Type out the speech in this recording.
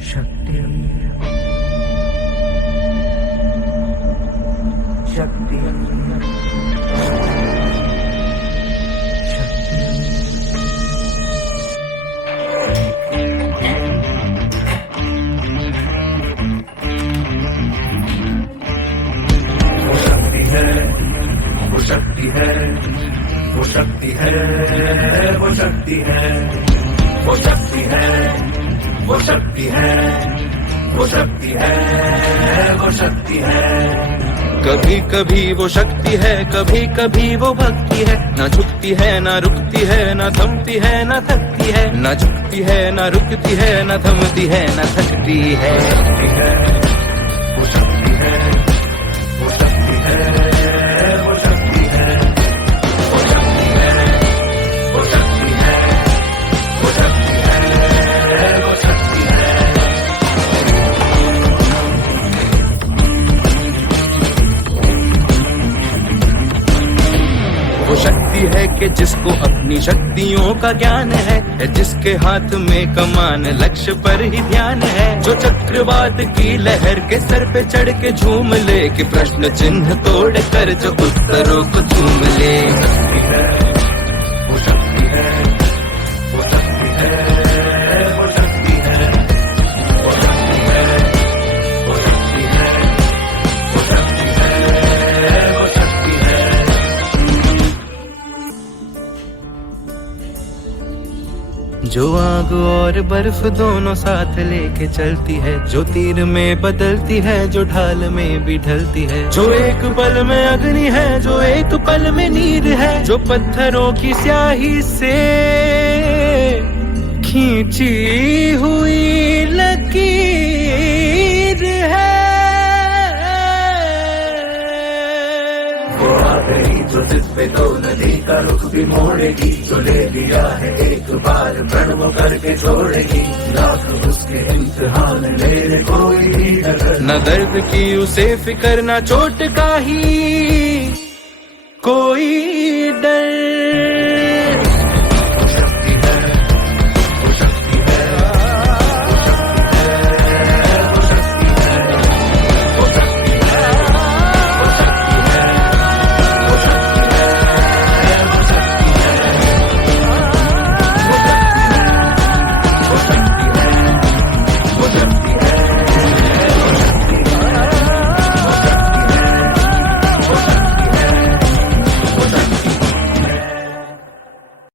शक्ति शक्ति वो शक्ति है, वो शक्ति है, वो शक्ति है, वो शक्ति है, वो शक्ति है, वो शक्ति है, वो शक्ति है। कभी कभी वो शक्ति है, कभी कभी वो भक्ति है। ना झुकती है, ना रुकती है, ना थमती है, ना थकती है। ना झुकती है, ना रुकती है, ना थमती है, ना थकती है। वो शक्ति है, वो शक्ति है, वो शक्ति है, वो शक्ति है, वो शक्ति है, वो शक्ति है, वो शक्ति है। वो शक्ति है कि जिसको अपनी शक्तियों का ज्ञान है, जिसके हाथ में कमान लक्ष्य पर ही ध्यान है। जो चक्रवात की लहर के सर पे चढ़ के झूम ले, कि प्रश्न चिन्ह तोड़ कर जो उत्तरों को चूम ले। वो शक्ति है, वो शक्ति है, वो शक्ति है, वो शक्ति है, वो शक्ति है, वो शक्ति है, वो शक्ति है। जो आग और बर्फ दोनों साथ लेके चलती है, जो तीर में बदलती है, जो ढाल में भी ढलती है। जो एक पल में अग्नि है, जो एक पल में नीर है। जो पत्थरों की स्याही से खींची हुई लकीर है। वो आ गई जो जिस पे तो नदी का रुख भी मोड़ेगी, जो ले लिया है एक बार प्रण वो करके छोड़ेगी। लाख उसके इम्तिहान ले कोई भी डर न दर्द की उसे फिकर, न चोट का ही कोई डर।